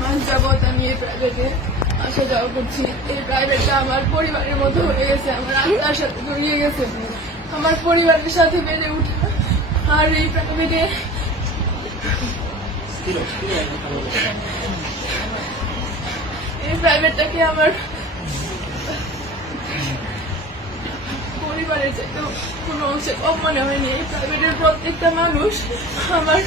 মাস যাবত আমি এই প্রাইভেটে আসা যাওয়া করছি। এই প্রাইভেটটা আমার পরিবারের মতো হয়ে গেছে, আমার আত্মার সাথে জড়িয়ে গেছে, আমার পরিবারের সাথে বেড়ে উঠা। আর এই প্রাইভেটটাকে আমার পরিবারের চাইতে কোনো অংশে কম মনে হয়নি। এই প্রাইভেটের প্রত্যেকটা মানুষ আমার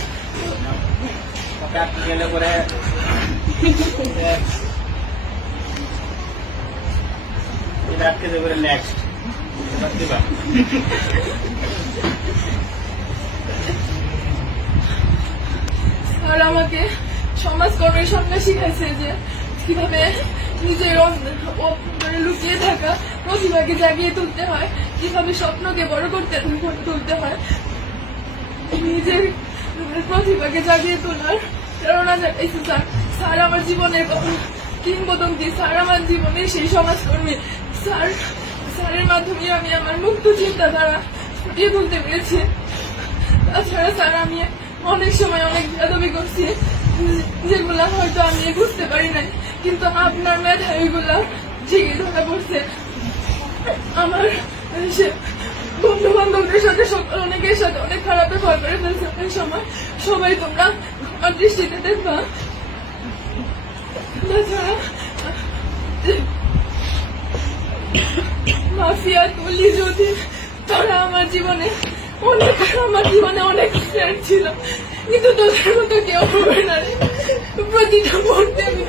আর আমাকে সমাজকর্মের সামনে শিখাইছে যে কিভাবে নিজের লুকিয়ে থাকা প্রতিভাকে জাগিয়ে তুলতে হয়, কিভাবে স্বপ্নকে বড় করতে তুলতে হয়, নিজের প্রতিভাকে জাগিয়ে তোলার প্রেরণা জাগাইছে স্যার। স্যার আমার জীবনের কিংবদন্তি, স্যার আমার জীবনের সেই সমাজকর্মী। স্যারের মাধ্যমে আমি আমার মুক্ত চিন্তাধারা ফুটিয়ে তুলতে পেরেছি। তাছাড়া স্যার আমি অনেক সময় অনেক বেয়াদবি করছি, যেগুলা হয়তো আমি বুঝতে পারি নাই, কিন্তু আপনার মেধা ওইগুলা ঠিকই ধরা পড়ছে। আমার বন্ধু বান্ধবদের সাথে অনেকের সাথে অনেক খারাপ ব্যবহার করে ফেলছে অনেক সময়। সবাই তোমরা আমার দৃষ্টিতে দেখবা। তাছাড়া মাফিয়া তুলি যদি তোরা আমার জীবনে অনেক ফ্রেন্ড ছিল, কিন্তু তোদের মতো কেউ হবে না রে। প্রতিটা মুহূর্তে আমি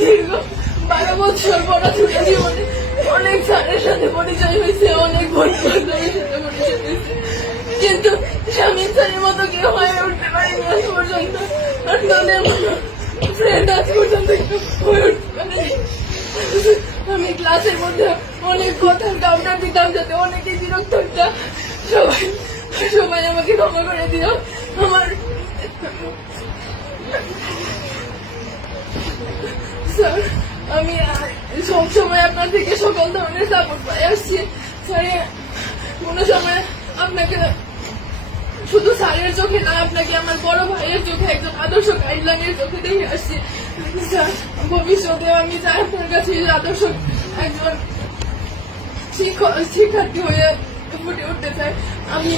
দীর্ঘ 12 বছর পড়াশোনা জীবনে অনেক স্যারের সাথে পরিচয় হয়েছে, অনেক বন্ধু বান্ধবের সাথে পরিচয় হয়েছে, কিন্তু স্বামীর স্যারের মতো কেউ হয়ে উঠতে পারিনি আজ পর্যন্ত। আর তোদের মতো ফ্রেন্ড আজ পর্যন্ত হয়ে উঠতে পারেনি। আমি ক্লাসের মধ্যে অনেক কথা কাউন্টার দিতাম যাতে অনেকে বিরক্ত হতাম। সবাই আমাকে ক্ষমা করে দিও। আমার স্যার, আমি সবসময় আপনার থেকে সকল ধরনের সাপোর্ট পাই আসছি। স্যার, কোনো সময় আপনাকে শুধু স্যারের চোখে না, আপনাকে আমার বড় ভাইয়ের চোখে, একজন আদর্শ গাইডলাইনের চোখে দেখে আসছি। স্যার, ভবিষ্যতে আমি চাই আপনার কাছে আদর্শ একজন শিক্ষার্থী হয়ে ফুটে উঠতে চাই। আমি